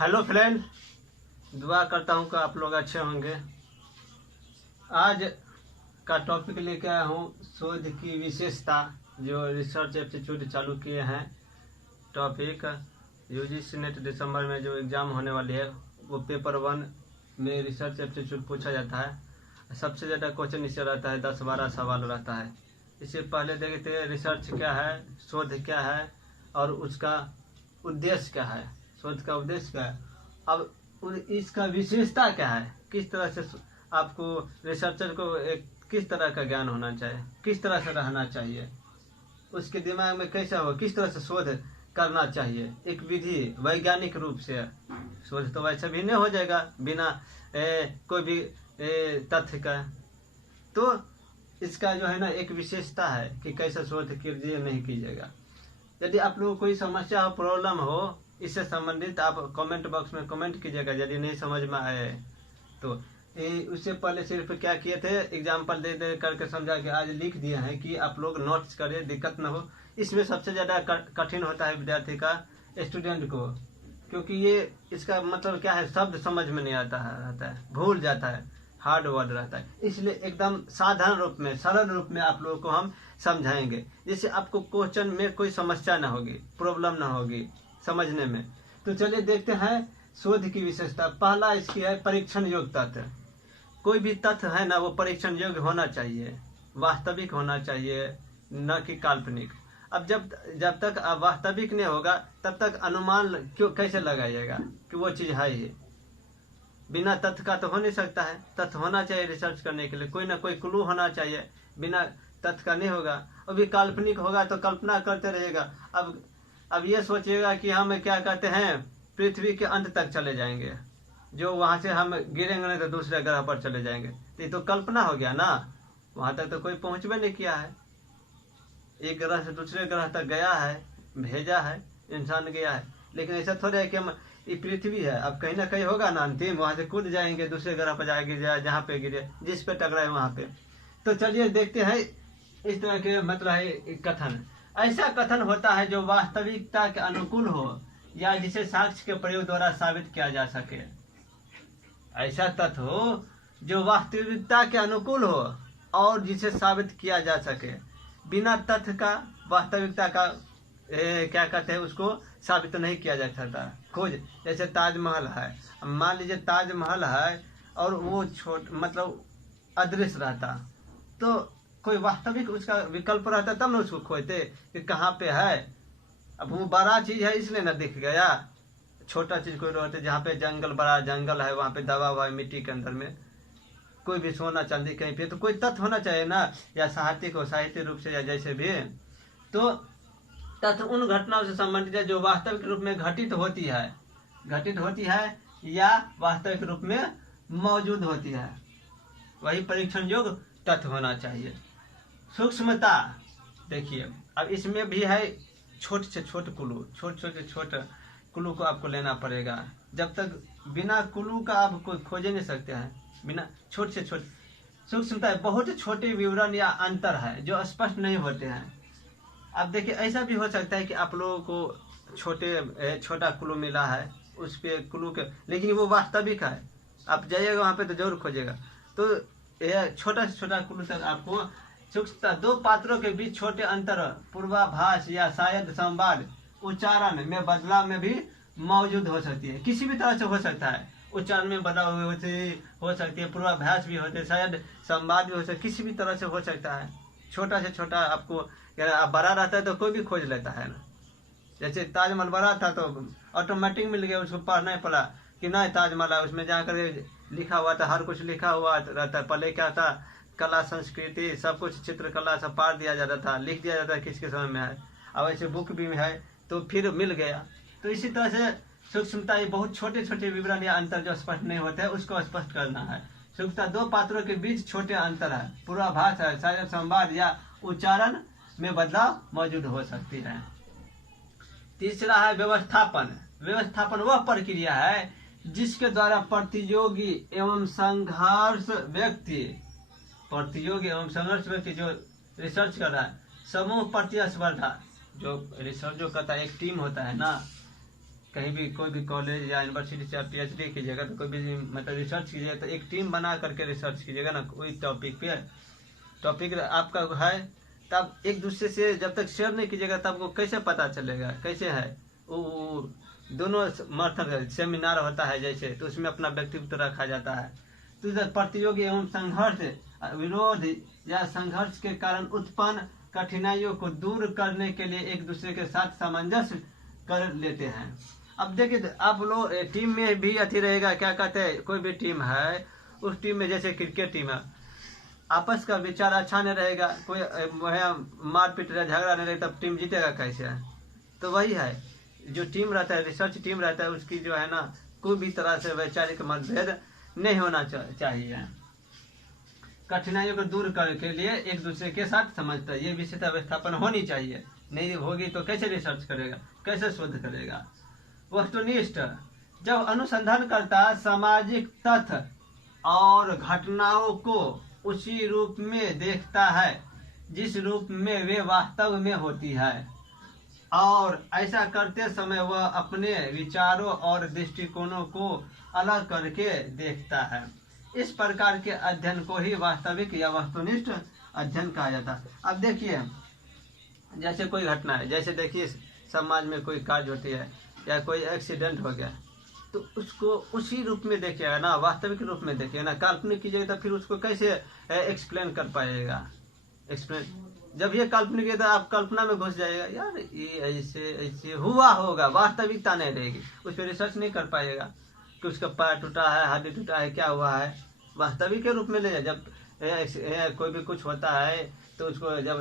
Hello friend, दुआ करता हूँ कि आप लोग अच्छे होंगे। आज का टॉपिक लेके आया हूँ शोध की विशेषता जो रिसर्च एप्टीट्यूड चालू किए हैं। टॉपिक यूजीसी नेट दिसंबर में जो एग्ज़ाम होने वाली है वो पेपर 1 में रिसर्च एप्टीट्यूड पूछा जाता है। सबसे ज़्यादा क्वेश्चन इससे रहता है, 10-12 सवाल रहता है। इससे पहले देखते हैं रिसर्च क्या है, शोध क्या है और उसका उद्देश्य क्या है। शोध का उद्देश्य क्या है, अब इसका विशेषता क्या है, किस तरह से आपको रिसर्चर को एक किस तरह का ज्ञान होना चाहिए, किस तरह से रहना चाहिए, उसके दिमाग में कैसा हो, किस तरह से शोध करना चाहिए। एक विधि वैज्ञानिक रूप से शोध तो वैसे भी नहीं हो जाएगा बिना कोई भी तथ्य का। तो इसका जो है ना एक विशेषता है कि कैसे शोध कीजिए नहीं कीजिएगा। यदि आप लोगों को कोई समस्या हो, प्रॉब्लम हो, इससे संबंधित आप कमेंट बॉक्स में कमेंट कीजिएगा। यदि नहीं समझ में आए तो उससे पहले सिर्फ क्या किए थे, एग्जाम्पल दे दे करके समझा के आज लिख दिए हैं कि आप लोग नोट्स करिए, दिक्कत न हो। इसमें सबसे ज़्यादा कठिन होता है विद्यार्थी का, स्टूडेंट को, क्योंकि ये इसका मतलब क्या है शब्द समझ में नहीं आता है, रहता है, भूल जाता है, हार्ड वर्ड रहता है। इसलिए एकदम साधारण रूप में, सरल रूप में आप लोगों को हम समझाएंगे, जिससे आपको क्वेश्चन में कोई समस्या ना होगी, प्रॉब्लम ना होगी समझने में। तो चलिए देखते हैं शोध की विशेषता। पहला इसकी है परीक्षण योग्य तथ्य। कोई भी तथ्य है ना वो परीक्षण योग्य होना चाहिए, वास्तविक होना चाहिए, न कि काल्पनिक। अब जब तक वास्तविक नहीं होगा तब तक अनुमान क्यों कैसे लगाइएगा कि वो चीज़ है ही। बिना तथ्य का तो हो नहीं सकता है, तथ्य होना चाहिए रिसर्च करने के लिए, कोई ना कोई क्लू होना चाहिए, बिना तथ्य का नहीं होगा। अभी काल्पनिक होगा तो कल्पना करते रहेगा। अब ये सोचिएगा कि हम क्या कहते हैं पृथ्वी के अंत तक चले जाएंगे, जो वहाँ से हम गिरेंगे नहीं तो दूसरे ग्रह पर चले जाएंगे, तो ये तो कल्पना हो गया ना। वहाँ तक तो कोई पहुँच भी नहीं किया है, एक ग्रह से दूसरे ग्रह तक गया है, भेजा है, इंसान गया है। लेकिन ऐसा थोड़ा है कि हम ये पृथ्वी है, अब कहीं ना कहीं होगा ना अंतिम, वहाँ से कूद जाएंगे दूसरे ग्रह पर जाएंगे, जहाँ पे गिरे, जिस पे टकराए वहाँ पे। तो चलिए देखते हैं इस तरह के मतलब है कथन। ऐसा कथन होता है जो वास्तविकता के अनुकूल हो या जिसे साक्ष्य के प्रयोग द्वारा साबित किया जा सके। ऐसा तथ्य हो जो वास्तविकता के अनुकूल हो और जिसे साबित किया जा सके। बिना तथ्य का वास्तविकता का क्या कहते हैं उसको साबित नहीं किया जा सकता। खोज जैसे ताजमहल है, मान लीजिए ताजमहल है और वो मतलब अदृश्य रहता तो कोई वास्तविक उसका विकल्प रहता तब ना उसको खोजते कि कहाँ पे है। अब वो बड़ा चीज है इसलिए ना दिख गया, छोटा चीज कोई रहते जहाँ पे जंगल, बड़ा जंगल है, वहाँ पे दबा हुआ है मिट्टी के अंदर में, कोई भी सोना चांदी कहीं पे, तो कोई तथ्य होना चाहिए ना, या साहित्यिक हो, साहित्य रूप से या जैसे भी। तो तथ्य उन घटनाओं से संबंधित है जो वास्तविक रूप में घटित होती है या वास्तविक रूप में मौजूद होती है, वही परीक्षण योग्य तथ्य होना चाहिए। सूक्ष्मता देखिए, अब इसमें भी है छोटे से छोटे क्लू, छोटे क्लू को आपको लेना पड़ेगा। जब तक बिना क्लू का आप कोई खोजे नहीं सकते हैं, बिना छोटे से छोटे। सूक्ष्मता बहुत छोटे विवरण या अंतर है जो स्पष्ट नहीं होते हैं। अब देखिए ऐसा भी हो सकता है कि आप लोगों को छोटा क्लू मिला है, उस पे क्लू के, लेकिन वो वास्तविक है, आप जाइएगा वहाँ पे तो जरूर खोजेगा। तो यह छोटा से छोटा क्लू तक आपको सूक्ष्मता। दो पात्रों के बीच छोटे अंतर, पूर्वाभास या शायद संवाद, उच्चारण में बदलाव में भी मौजूद हो सकती है। किसी भी तरह से हो सकता है, उच्चारण में बदलाव हो सकती है, पूर्वाभास भी होते, शायद संवाद भी हो सकता है, किसी भी तरह से हो सकता है। छोटा से छोटा आपको बड़ा रहता है तो कोई भी खोज लेता है ना। जैसे ताजमहल बड़ा था तो ऑटोमेटिक मिल गया, उसको पढ़ना ही पड़ा कि नहीं ताजमहल है, उसमें जाकर लिखा हुआ था, हर कुछ लिखा हुआ रहता है। पहले क्या था, कला संस्कृति सब कुछ, चित्रकला सब पार दिया जाता था, लिख दिया जाता है किसके समय में है। अब ऐसे बुक भी है तो फिर मिल गया। तो इसी तरह से सूक्ष्मता ये बहुत छोटे छोटे विवरण या अंतर जो स्पष्ट नहीं होते हैं उसको स्पष्ट करना है। सूक्ष्मता दो पात्रों के बीच छोटे अंतर है, पूर्वाभास है, शायद संवाद या उच्चारण में बदलाव मौजूद हो सकती है। तीसरा है व्यवस्थापन। व्यवस्थापन वह प्रक्रिया है जिसके द्वारा प्रतियोगी एवं संघर्ष व्यक्ति जो रिसर्च कर रहा है, समूह प्रतिस्पर्धा, जो रिसर्च जो करता है एक टीम होता है ना, कहीं भी कोई भी कॉलेज या यूनिवर्सिटी से आप PhD कीजिएगा तो कोई भी मतलब रिसर्च कीजिएगा तो एक टीम बना करके रिसर्च कीजिएगा ना, कोई टॉपिक पे टॉपिक आपका है, तब एक दूसरे से जब तक शेयर नहीं कीजिएगा तब वो कैसे पता चलेगा कैसे है। वो दोनों मर्थन सेमिनार होता है जैसे, तो उसमें अपना व्यक्तित्व रखा जाता है। तो इधर प्रतियोगी एवं संघर्ष विरोध या संघर्ष के कारण उत्पन्न कठिनाइयों को दूर करने के लिए एक दूसरे के साथ सामंजस्य कर लेते हैं। अब देखिए आप लोग टीम में भी अति रहेगा, क्या कहते हैं, कोई भी टीम है उस टीम में जैसे क्रिकेट टीम है, आपस का विचार अच्छा नहीं रहेगा, कोई मारपीट झगड़ा नहीं रहेगा, तब टीम जीतेगा कैसे है। तो वही है जो टीम रहता है, रिसर्च टीम रहता है, उसकी जो है ना कोई भी तरह से वैचारिक मतभेद नहीं होना चाहिए। कठिनाइयों को दूर करने के लिए एक दूसरे के साथ समझता है, ये विषयता व्यवस्थापन होनी चाहिए। नहीं होगी तो कैसे रिसर्च करेगा, कैसे शोध करेगा। वस्तुनिष्ठ, जब अनुसंधानकर्ता सामाजिक तथ्य और घटनाओं को उसी रूप में देखता है जिस रूप में वे वास्तव में होती है, और ऐसा करते समय वह अपने विचारों और दृष्टिकोणों को अलग करके देखता है। इस प्रकार के अध्ययन को ही वास्तविक या वस्तुनिष्ठ अध्ययन कहा जाता है। अब देखिए जैसे कोई घटना है, जैसे देखिए समाज में कोई कार्य होती है या कोई एक्सीडेंट हो गया, तो उसको उसी रूप में देखिएगा ना, वास्तविक रूप में देखिएगा ना। काल्पनिक कीजिएगा तो फिर उसको कैसे एक्सप्लेन कर पाएगा। एक्सप्लेन जब ये काल्पनिक है तो आप कल्पना में घुस जाएगा, यार ये ऐसे ऐसे हुआ होगा, वास्तविकता नहीं रहेगी, उस पर रिसर्च नहीं कर पाएगा कि उसका पैर टूटा है, हड्डी टूटा है, क्या हुआ है, वास्तविक के रूप में ले जाए। जब कोई भी कुछ होता है तो उसको जब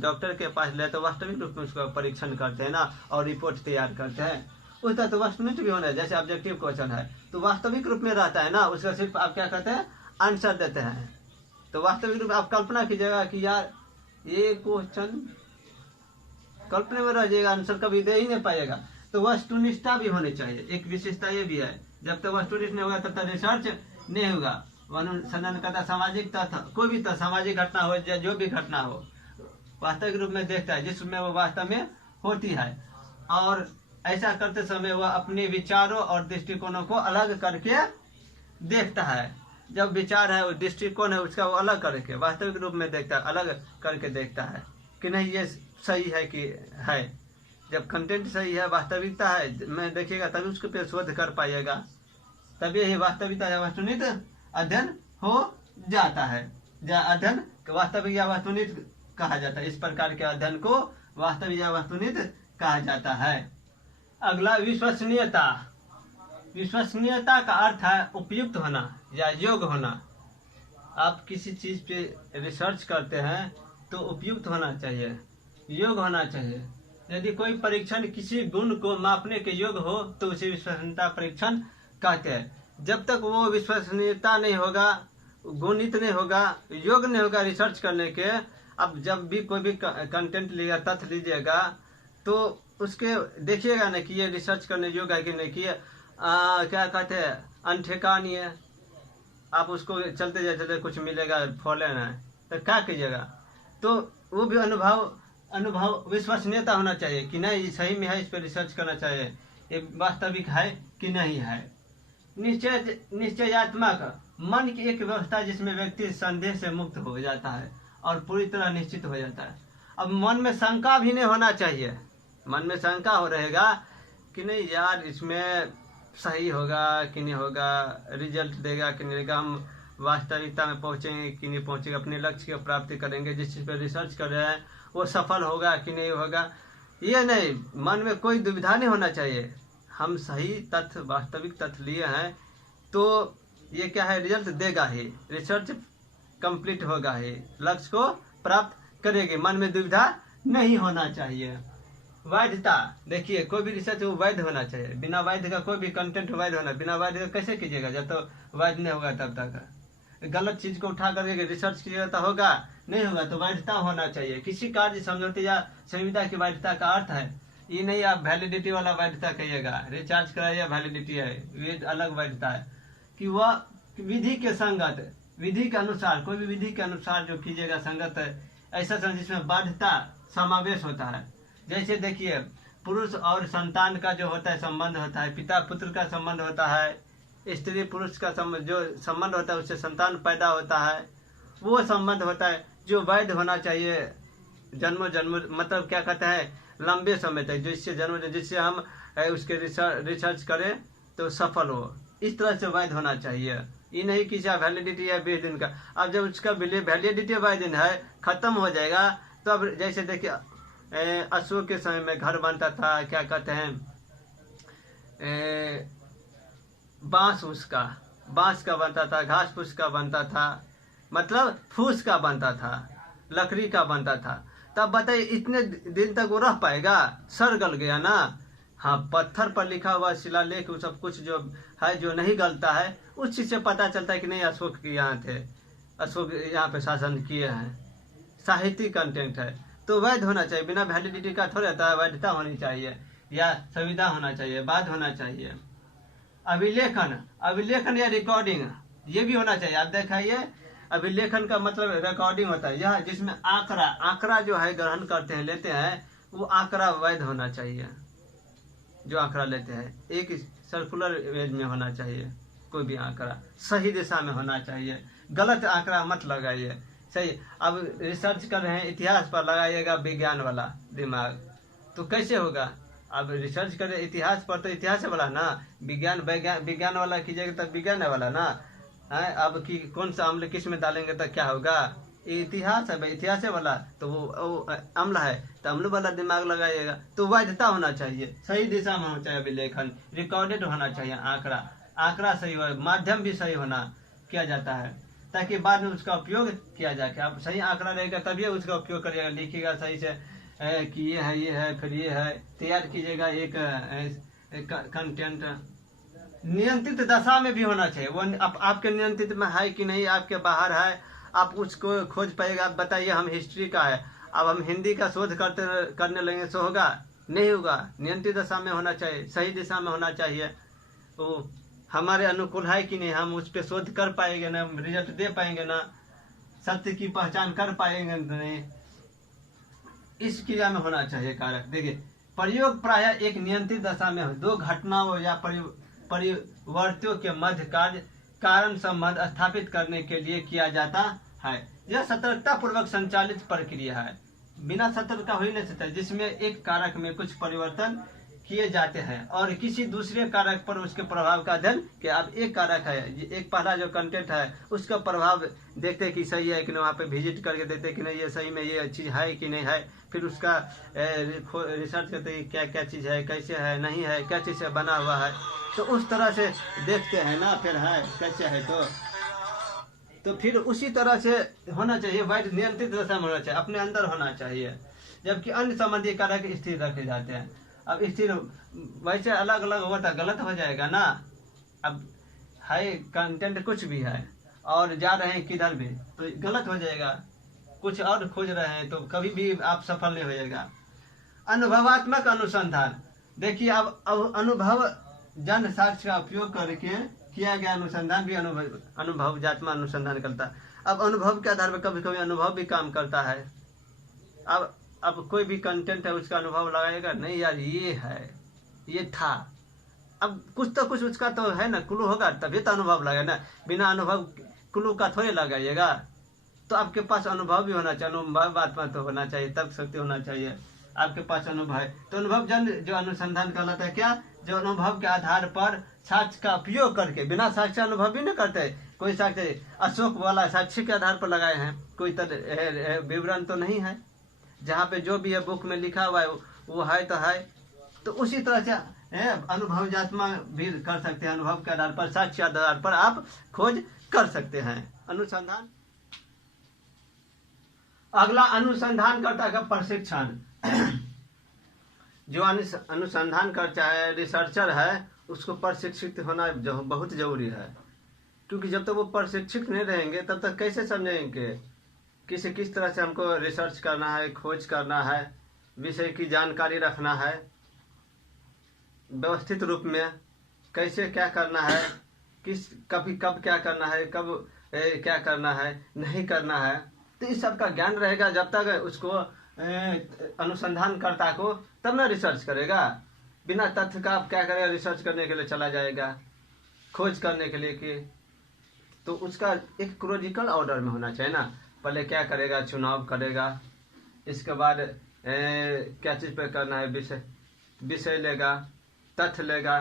डॉक्टर के पास ले तो वास्तविक रूप में उसका परीक्षण करते हैं ना, और रिपोर्ट तैयार करते हैं। उसका तो वास्तविक भी होना है, जैसे ऑब्जेक्टिव क्वेश्चन है तो वास्तविक रूप में रहता है ना, उसका सिर्फ आप क्या कहते हैं आंसर देते हैं। तो वास्तविक रूप में आप कल्पना कीजिएगा कि यार ये क्वेश्चन कल्पना में रह जाएगा, आंसर कभी दे ही नहीं पाएगा। तो वस्तुनिष्ठता भी होनी चाहिए, एक विशेषता ये भी है। जब तक वस्तुनिष्ठ नहीं होगा तब तक रिसर्च नहीं होगा। अनुसंधानकर्ता सामाजिक तथ्य, कोई भी सामाजिक घटना हो या जो भी घटना हो, वास्तविक रूप में देखता है जिसमें वो वास्तव में होती है, और ऐसा करते समय वह अपने विचारों और दृष्टिकोणों को अलग करके देखता है। जब विचार है, वो दृष्टिकोण है, उसका वो अलग करके वास्तविक रूप में देखता है, अलग करके देखता है कि नहीं ये सही है कि है। जब कंटेंट सही है, वास्तविकता है, मैं देखिएगा तभी उसके पे शोध कर पाइएगा, तभी यही वास्तविकता या वस्तुनिष्ठ अध्ययन हो जाता है। अध्ययन वास्तविक या वस्तुनिष्ठ कहा जाता है। इस प्रकार के अध्ययन को वास्तविक या वस्तुनिष्ठ कहा जाता है। अगला विश्वसनीयता। विश्वसनीयता का अर्थ है उपयुक्त होना या योग्य होना। आप किसी चीज पे रिसर्च करते हैं तो उपयुक्त होना चाहिए, योग्य होना चाहिए। यदि कोई परीक्षण किसी गुण को मापने के योग्य हो तो उसे विश्वसनीयता परीक्षण कहते हैं। जब तक वो विश्वसनीयता नहीं होगा, गुणित नहीं होगा, योग्य नहीं होगा रिसर्च करने के, अब जब भी कोई भी कंटेंट लीजिएगा, तथ्य लीजिएगा, तो उसके देखिएगा ना कि ये रिसर्च करने योग्य है कि नहीं, कि क्या कहते हैं अनठेकानी है, आप उसको चलते चलते कुछ मिलेगा फॉलन है तो क्या कीजिएगा। तो वो भी अनुभव विश्वसनीयता होना चाहिए कि नहीं सही में है, इस पर रिसर्च करना चाहिए, ये वास्तविक है कि नहीं है। निश्चयात्मक, मन की एक व्यवस्था जिसमें व्यक्ति संदेह से मुक्त हो जाता है और पूरी तरह निश्चित हो जाता है। अब मन में शंका भी नहीं होना चाहिए, मन में शंका हो रहेगा कि नहीं यार इसमें सही होगा कि नहीं होगा, रिजल्ट देगा कि नहीं देगा, हम वास्तविकता में पहुंचेंगे कि नहीं पहुंचेंगे, अपने लक्ष्य की प्राप्ति करेंगे, जिस चीज़ पर रिसर्च कर रहे हैं वो सफल होगा कि नहीं होगा, ये नहीं, मन में कोई दुविधा नहीं होना चाहिए। हम सही तथ्य वास्तविक तथ्य लिए हैं तो ये क्या है, रिजल्ट देगा ही, रिसर्च कंप्लीट होगा ही, लक्ष्य को प्राप्त करेगी, मन में दुविधा नहीं होना चाहिए। वैधता, देखिए कोई भी रिसर्च वो वैध होना चाहिए, बिना वैध का कोई भी कंटेंट वैध होना, बिना वैध का कैसे कीजिएगा, जब तो वैध नहीं होगा तब तक। गलत चीज को उठा करके रिसर्च कीजिएगा तो होगा नहीं होगा, तो वैधता होना चाहिए। किसी कार्य समझौते या संविदा की वैधता का अर्थ है ये नहीं आप वैलिडिटी वाला वैधता कहिएगा, रिचार्ज कराइए वैलिडिटी है, ये अलग वैधता है कि वह विधि के संगत, विधि के अनुसार, कोई भी विधि के अनुसार जो कीजिएगा संगत है, ऐसा जिसमें बाध्यता समावेश होता है। जैसे देखिए पुरुष और संतान का जो होता है संबंध होता है, पिता पुत्र का संबंध होता है, स्त्री पुरुष का संबंध जो संबंध होता है उससे संतान पैदा होता है, वो संबंध होता है जो वैध होना चाहिए जन्मों जन्म, मतलब क्या कहते हैं लंबे समय तक, जिससे जन्म जिससे हम उसके रिसर्च करें तो सफल हो, इस तरह से वैध होना चाहिए। ये नहीं कि चाहे वैलिडिटी है 20 दिन का, अब जब उसका वैलिडिटी 22 दिन है खत्म हो जाएगा तो अब जैसे देखिए अशोक के समय में घर बनता था, क्या कहते हैं बांस का बनता था, घास फूस का बनता था, मतलब फूस का बनता था, लकड़ी का बनता था। तब बताइए इतने दिन तक वो रह पाएगा? सर गल गया ना। हाँ, पत्थर पर लिखा हुआ शिलालेख वो सब कुछ जो है जो नहीं गलता है, उस चीज से पता चलता है कि नहीं अशोक यहाँ थे, अशोक यहाँ पे शासन किए हैं, साहित्यिक कंटेंट है। तो वैध होना चाहिए, बिना वैलिडिटी का थोड़ा रहता है, वैधता होनी चाहिए या संविदा होना चाहिए, बाद होना चाहिए। अभिलेखन या रिकॉर्डिंग ये भी होना चाहिए। आप दिखाइए अभिलेखन का मतलब रिकॉर्डिंग होता है, यह जिसमें आंकड़ा जो है ग्रहण करते हैं लेते हैं, वो आंकड़ा वैध होना चाहिए। जो आंकड़ा लेते हैं एक सर्कुलर वेज में होना चाहिए, कोई भी आंकड़ा सही दिशा में होना चाहिए, गलत आंकड़ा मत लगाइए। सही, अब रिसर्च कर रहे हैं इतिहास पर, लगाइएगा विज्ञान वाला दिमाग तो कैसे होगा? अब रिसर्च करें इतिहास पर तो इतिहास वाला ना, विज्ञान वाला कीजिएगा तब विज्ञान वाला ना है। अब कि कौन सा अम्ल किस में डालेंगे तो क्या होगा? इतिहास है, इतिहास वाला तो वो अम्ल है तो अम्ल वाला दिमाग लगाइएगा। तो वैधता होना चाहिए, सही दिशा में होना चाहिए अभिलेखन, रिकॉर्डेड होना चाहिए, आंकड़ा सही हो, माध्यम भी सही होना किया जाता है ताकि बाद में उसका उपयोग किया जाए। अब सही आंकड़ा रहेगा तभी उसका उपयोग करिएगा, लिखिएगा सही से कि ये है फिर ये है, तैयार कीजिएगा एक कंटेंट। नियंत्रित दशा में भी होना चाहिए, वो आपके नियंत्रित में है कि नहीं, आपके बाहर है, आप उसको खोज पाएगा। आप बताइए हम हिस्ट्री का है, अब हम हिंदी का शोध करने लगेंगे तो होगा? नहीं होगा। नियंत्रित दशा में होना चाहिए, सही दिशा में होना चाहिए, तो हमारे अनुकूल है कि नहीं, हम उस पर शोध कर पाएंगे ना, रिजल्ट दे पाएंगे ना, सत्य की पहचान कर पाएंगे नहीं, इस क्रिया में होना चाहिए कारक। देखिए प्रयोग प्रायः एक नियंत्रित दशा में दो घटनाओं या परिवर्तियों के मध्य कारण संबंध स्थापित करने के लिए किया जाता है। यह सतर्कता पूर्वक संचालित प्रक्रिया है, बिना सतर्क का हो ही नहीं सकता, जिसमें एक कारक में कुछ परिवर्तन किए जाते हैं और किसी दूसरे कारक पर उसके प्रभाव का अध्ययन कि अब एक कारक है, एक पहला जो कंटेंट है उसका प्रभाव देखते हैं कि सही है कि नहीं, वहाँ पे विजिट करके देखते हैं कि नहीं ये सही में ये चीज़ है कि नहीं है, फिर उसका रिसर्च करते हैं क्या क्या चीज़ है, कैसे है, नहीं है, क्या चीज़ से बना हुआ है, तो उस तरह से देखते हैं ना, फिर है कैसे है तो फिर उसी तरह से होना चाहिए। वैध नियंत्रित दशा में होना चाहिए, अपने अंदर होना चाहिए, जबकि अन्य संबंधी कारक स्थिर रखे जाते हैं। अब स्थिर वैसे अलग अलग होगा तो गलत हो जाएगा ना। अब है कंटेंट कुछ भी है और जा रहे हैं किधर भी तो गलत हो जाएगा, कुछ और खोज रहे हैं तो कभी भी आप सफल नहीं हो जाएगा। अनुभवात्मक अनुसंधान, देखिए अब अनुभव जन साक्ष्य का उपयोग करके किया गया अनुसंधान भी अनुभवजात्मक अनुसंधान करता है। अब अनुभव के आधार पर कभी कभी अनुभव भी काम करता है। अब कोई भी कंटेंट है उसका अनुभव लगाएगा, नहीं यार ये है, ये था, अब कुछ तो कुछ उसका तो है ना, क्लू होगा तभी तो अनुभव लगेगा ना, बिना अनुभव क्लू का थोड़े लगाइएगा। तो आपके पास अनुभव भी होना चाहिए, अनुभवात्मक तो होना चाहिए, तर्क शक्ति होना चाहिए, आपके पास अनुभव है तो अनुभव जन जो अनुसंधान कहलाता है, क्या जो अनुभव के आधार पर साक्ष्य का उपयोग करके, बिना साक्ष्य अनुभव भी नहीं करते। कोई साक्ष्य अशोक वाला साक्ष्य के आधार पर लगाए हैं, कोई विवरण तो नहीं है, जहाँ पे जो भी है बुक में लिखा हुआ है वो है तो है। तो उसी तरह से अनुभवजात्मक भी कर सकते हैं, अनुभव के आधार पर, साक्ष्य के आधार पर आप खोज कर सकते हैं। अनुसंधान, अगला अनुसंधानकर्ता का प्रशिक्षण। जो अनुसंधान करता है, रिसर्चर है, उसको प्रशिक्षित होना बहुत जरूरी है, क्योंकि जब तक वो प्रशिक्षित नहीं रहेंगे तब तक कैसे समझेंगे किस तरह से हमको रिसर्च करना है, खोज करना है, विषय की जानकारी रखना है, व्यवस्थित रूप में कैसे क्या करना है, कब क्या करना है, कब क्या करना है, नहीं करना है। तो इस सब का ज्ञान रहेगा जब तक उसको अनुसंधानकर्ता को, तब ना रिसर्च करेगा। बिना तथ्य का आप क्या करेगा, रिसर्च करने के लिए चला जाएगा, खोज करने के लिए कि, तो उसका एक क्रोजिकल ऑर्डर में होना चाहिए ना। पहले क्या करेगा, चुनाव करेगा, इसके बाद क्या चीज़ पे करना है, विषय लेगा, तथ्य लेगा,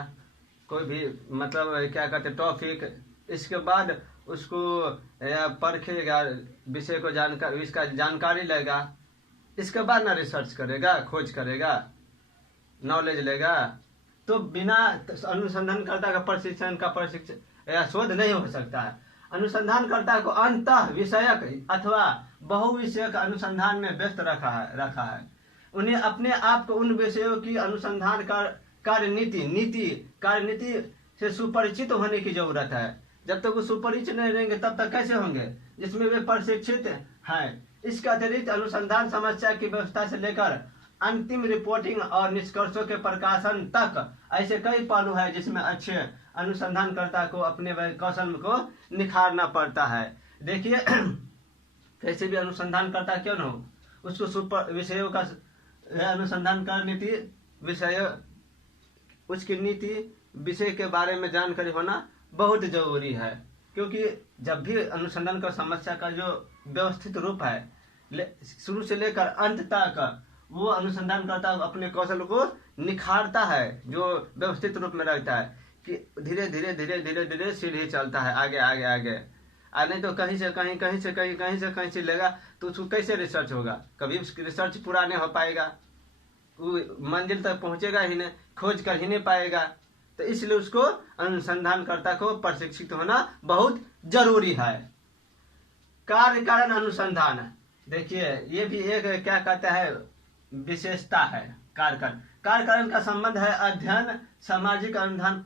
कोई भी मतलब क्या कहते टॉपिक, इसके बाद उसको परखेगा, विषय को जानकारी, इसका जानकारी लेगा, इसके बाद ना रिसर्च करेगा, खोज करेगा, नॉलेज लेगा। तो बिना अनुसंधानकर्ता का प्रशिक्षण या शोध नहीं हो सकता है। अनुसंधानकर्ता को अंतः विषयक अथवा बहुविषयक अनुसंधान में व्यस्त रखा है। उन्हें अपने आप को उन विषयों की अनुसंधान कार्यनीति से सुपरिचित होने की जरूरत है। जब तक वो सुपरिचित नहीं रहेंगे तब तक कैसे होंगे, जिसमें वे प्रशिक्षित हैं। इसके अतिरिक्त अनुसंधान समस्या की व्यवस्था से लेकर अंतिम रिपोर्टिंग और निष्कर्षों के प्रकाशन तक ऐसे कई पहलू है जिसमें अच्छे अनुसंधानकर्ता को अपने कौशल को निखारना पड़ता है। देखिए कैसे भी अनुसंधानकर्ता क्यों न हो, उसको सुपर विषयों का अनुसंधान कर नीति विषय, उसकी नीति विषय के बारे में जानकारी होना बहुत जरूरी है। क्योंकि जब भी अनुसंधान का समस्या का जो व्यवस्थित रूप है, शुरू से लेकर अंत तक वो अनुसंधानकर्ता अपने कौशल को निखारता है, जो व्यवस्थित रूप में रहता है कि धीरे धीरे धीरे धीरे धीरे सीढ़ी चलता है आगे आगे आगे। नहीं तो कहीं से कहीं, कहीं से कहीं, कहीं से कहीं से लेगा तो उसको कैसे रिसर्च होगा, कभी रिसर्च पूरा नहीं हो पाएगा, वो मंजिल तक पहुंचेगा ही नहीं, खोज कर ही नहीं पाएगा। तो इसलिए उसको अनुसंधानकर्ता को प्रशिक्षित होना बहुत जरूरी है। कार्य कारण अनुसंधान, देखिए ये भी एक क्या कहता है विशेषता है। कार्यकारण का संबंध है अध्ययन, सामाजिक अनुसंधान,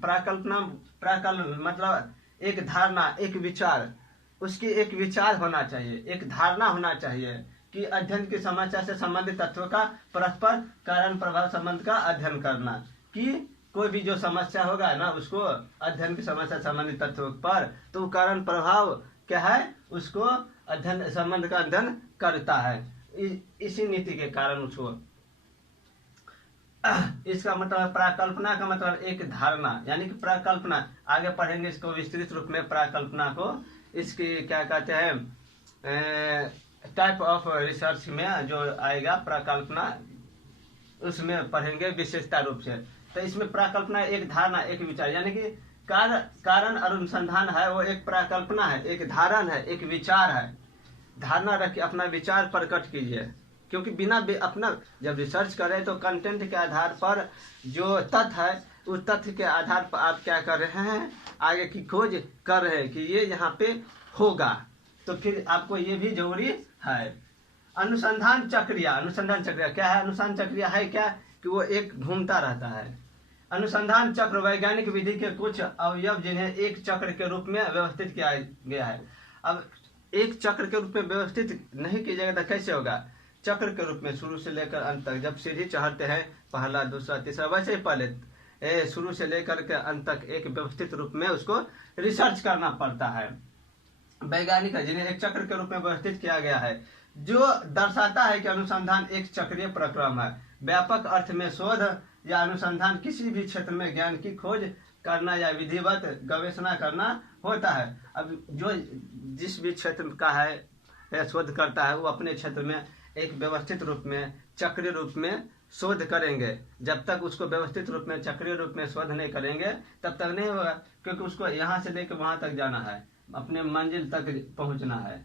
प्राकल्प मतलब एक धारणा, एक विचार, उसकी एक विचार होना चाहिए, एक धारणा होना चाहिए कि अध्ययन की समस्या से संबंधित तत्वों का परस्पर कारण प्रभाव संबंध का अध्ययन करना। कि कोई भी जो समस्या होगा ना, उसको अध्ययन की समस्या से संबंधित तत्वों पर, तो कारण प्रभाव क्या है, उसको अध्ययन संबंध का अध्ययन करता है। इसी नीति के कारण उसको, इसका मतलब प्राकल्पना का मतलब एक धारणा, यानी कि प्राकल्पना, आगे पढ़ेंगे इसको विस्तृत रूप में प्राकल्पना को। इसकी क्या कहते हैं टाइप ऑफ रिसर्च में जो आएगा प्राकल्पना, उसमें पढ़ेंगे विशेषता रूप से। तो इसमें प्राकल्पना एक धारणा, एक विचार, यानी कि कारण अनुसंधान है वो एक प्राकल्पना है, एक धारण है, एक विचार है। धारणा रखिए, अपना विचार प्रकट कीजिए। क्योंकि बिना अपना जब रिसर्च करें तो कंटेंट के आधार पर जो तथ्य है, उस तथ्य के आधार पर आप क्या कर रहे हैं, आगे की खोज कर रहे हैं कि ये यहाँ पे होगा। तो फिर आपको ये भी जरूरी है। अनुसंधान चक्रिया क्या है? अनुसंधान चक्रिया है क्या कि वो एक घूमता रहता है। अनुसंधान चक्र वैज्ञानिक विधि के कुछ अवयव जिन्हें एक चक्र के रूप में व्यवस्थित किया गया है। अब एक चक्र के रूप में व्यवस्थित नहीं किया जाएगा तो कैसे होगा? चक्र के रूप में शुरू से लेकर अंत तक, जब सीढ़ी चढ़ते हैं पहला दूसरा तीसरा, वैसे ही पहले शुरू से लेकर के अंत तक एक व्यवस्थित रूप में उसको रिसर्च करना पड़ता है। वैज्ञानिक जिन्हें एक चक्र के रूप में व्यवस्थित किया गया है, जो दर्शाता है कि अनुसंधान एक चक्रीय प्रक्रम है। व्यापक अर्थ में शोध या अनुसंधान किसी भी क्षेत्र में ज्ञान की खोज करना या विधिवत गवेषणा करना होता है। अब जो जिस भी क्षेत्र का है शोध करता है, वो अपने क्षेत्र में एक व्यवस्थित रूप में चक्रीय रूप में शोध करेंगे। जब तक उसको व्यवस्थित रूप में चक्रीय रूप में शोध नहीं करेंगे तब तक नहीं होगा, क्योंकि उसको यहाँ से लेकर वहां तक जाना है, अपने मंजिल तक पहुंचना है।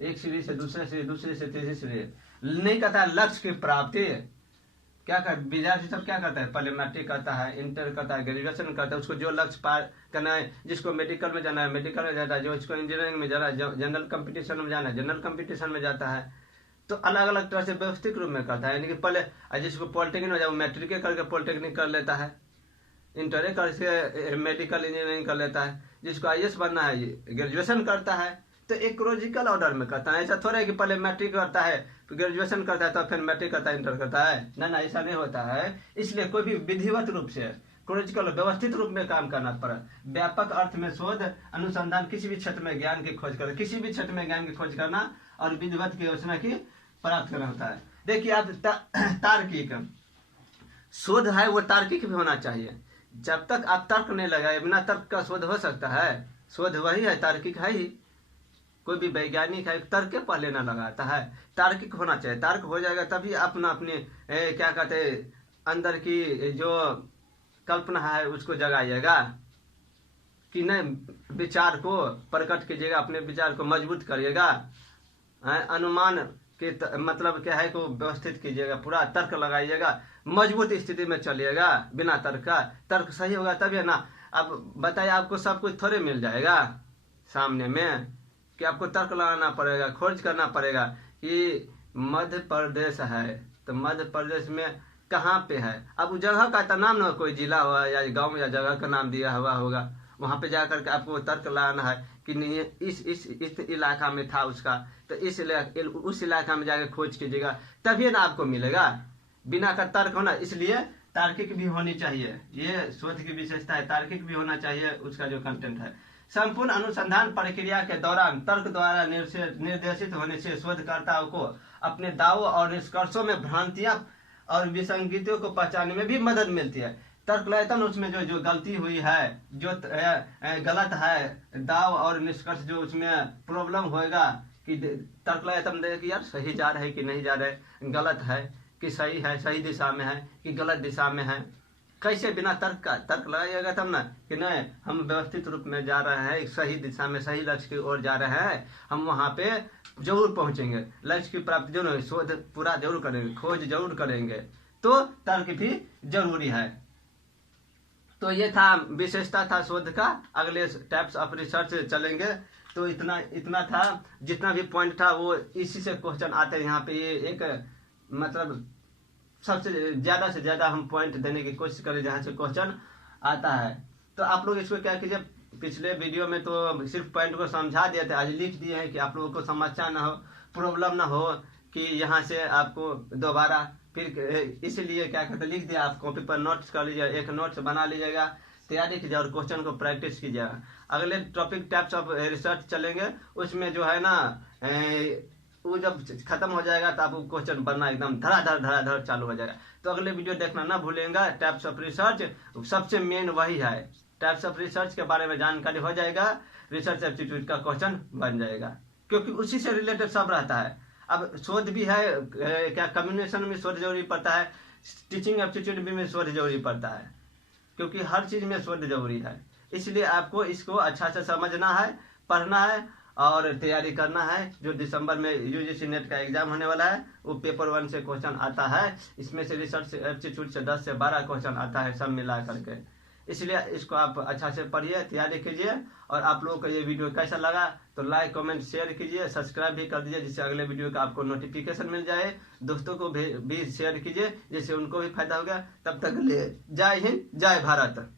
एक सीढ़ी से दूसरे सीढ़ी, दूसरे से तीसरी सीढ़ी नहीं करता है। लक्ष्य की प्राप्ति क्या कर विद्यार्थी सब क्या करता है? पहले मैट्रिक करता है, इंटर करता है, ग्रेजुएशन करता है। उसको जो लक्ष्य पार करना है, जिसको मेडिकल में जाना है मेडिकल में जाता है, जो इसको इंजीनियरिंग में जाना है जनरल कंपटीशन में जाना है जनरल कंपटीशन में जाता है। तो अलग अलग तरह से व्यवस्थित रूप में करता है। यानी कि पहले जिसको पॉलिटेक्निक में जाए वो मैट्रिक करके पॉलिटेक्निक कर लेता है, इंटर करके मेडिकल इंजीनियरिंग कर लेता है। जिसको IAS बनना है ग्रेजुएशन करता है। तो एक क्रोजिकल ऑर्डर में करता है। ऐसा थोड़ा है कि पहले मैट्रिक करता है तो ग्रेजुएशन करता है तो फिर मैट्रिक करता है इंटर करता है, ना ऐसा नहीं होता है। इसलिए कोई भी विधिवत रूप से क्रोजिकल व्यवस्थित रूप में काम करना पड़ा। व्यापक अर्थ में शोध अनुसंधान किसी भी क्षेत्र में ज्ञान की खोज करना, किसी भी क्षेत्र में ज्ञान की खोज करना और विधिवत की योजना की प्राप्त करना होता है। देखिए आप तार्किक शोध है वो तार्किक भी होना चाहिए। जब तक आप तर्क नहीं लगाए, बिना तर्क का शोध हो सकता है? शोध वही है, तार्किक है ही। कोई भी वैज्ञानिक है तर्क के पहले ना लगाता है, तार्किक होना चाहिए। तार्क हो जाएगा तभी अपना अपने क्या कहते अंदर की जो कल्पना है उसको जगाइएगा, कि नहीं विचार को प्रकट कीजिएगा, अपने विचार को मजबूत करिएगा, अनुमान के मतलब क्या है को व्यवस्थित कीजिएगा, पूरा तर्क लगाइएगा, मजबूत स्थिति में चलिएगा बिना तर्क का। तर्क सही होगा तभी है ना। अब बताइए आपको सब कुछ थोड़े मिल जाएगा सामने में, कि आपको तर्क लगाना पड़ेगा, खोज करना पड़ेगा। कि मध्य प्रदेश है तो मध्य प्रदेश में कहाँ पे है, अब उस जगह का तो नाम ना, कोई जिला हुआ या गांव या जगह का नाम दिया हुआ होगा, वहां पे जाकर के आपको तर्क लगाना है कि नहीं इस इलाका में था उसका, तो उस इलाका में जाकर खोज कीजिएगा, तभी ना आपको मिलेगा। बिना का तर्क होना, इसलिए तार्किक भी होनी चाहिए। ये शोध की विशेषता है, तार्किक भी होना चाहिए उसका जो कंटेंट है। संपूर्ण अनुसंधान प्रक्रिया के दौरान तर्क द्वारा निर्देशित होने से शोधकर्ताओं को अपने दावों और निष्कर्षों में भ्रांतियां और विसंगतियों को पहचानने में भी मदद मिलती है। तर्क लगाए उसमें जो गलती हुई है, जो गलत है दाव और निष्कर्ष, जो उसमें प्रॉब्लम होएगा, कि तर्क लगाए तब कि यार सही जा रहा है कि नहीं जा रहा है, गलत है कि सही है, सही दिशा में है कि गलत दिशा में है। कैसे? बिना तर्क का। तर्क लगाइएगा तब ना कि नहीं हम व्यवस्थित रूप में जा रहे हैं, एक सही दिशा में, सही लक्ष्य की ओर जा रहे हैं, हम वहां पे जरूर पहुंचेंगे, लक्ष्य की प्राप्ति जरूर, शोध पूरा जरूर करेंगे, खोज जरूर करेंगे, तो तर्क भी जरूरी है। तो ये था विशेषता था शोध का। अगले टाइप्स ऑफ रिसर्च चलेंगे। तो इतना था, जितना भी पॉइंट था वो इसी से क्वेश्चन आते हैं यहाँ पे। ये एक मतलब सबसे ज्यादा से ज्यादा हम पॉइंट देने की कोशिश करें जहां से क्वेश्चन आता है। तो आप लोग इसको क्या कीजिए, पिछले वीडियो में तो सिर्फ पॉइंट को समझा दिए थे, आज लिख दिए हैं कि आप लोगों को समस्या ना हो, प्रॉब्लम ना हो, कि यहाँ से आपको दोबारा फिर इसलिए क्या कहते लिख दिया। आप कॉपी पर नोट्स कर लीजिए, एक नोट्स बना लीजिएगा, तैयारी कीजिए और क्वेश्चन को प्रैक्टिस कीजिएगा। अगले टॉपिक टाइप्स ऑफ रिसर्च चलेंगे, उसमें जो है ना वो जब खत्म हो जाएगा तो आपको क्वेश्चन बनना एकदम धड़ाधड़ चालू हो जाएगा। तो अगले वीडियो देखना ना भूलेंगे। टाइप्स ऑफ रिसर्च सबसे मेन वही है, टाइप्स ऑफ रिसर्च के बारे में जानकारी हो जाएगा, रिसर्च एप्टीट्यूड का क्वेश्चन बन जाएगा, क्योंकि उसी से रिलेटेड सब रहता है। अब शोध भी है, क्या कम्युनिकेशन में शोध जरूरी पड़ता है, टीचिंग एप्टीट्यूड भी में शोध जरूरी पड़ता है, क्योंकि हर चीज में शोध जरूरी है। इसलिए आपको इसको अच्छा से समझना है, पढ़ना है और तैयारी करना है। जो दिसंबर में यूजीसी नेट का एग्जाम होने वाला है, वो पेपर 1 से क्वेश्चन आता है, इसमें से रिसर्च एप्टीट्यूड से 10 से 12 क्वेश्चन आता है, सब मिला करके। इसलिए इसको आप अच्छा से पढ़िए, तैयारी कीजिए। और आप लोगों को ये वीडियो कैसा लगा तो लाइक कमेंट शेयर कीजिए, सब्सक्राइब भी कर दीजिए, जिससे अगले वीडियो का आपको नोटिफिकेशन मिल जाए। दोस्तों को भी शेयर कीजिए, जिससे उनको भी फायदा होगा। तब तक ले जय हिंद, जय भारत।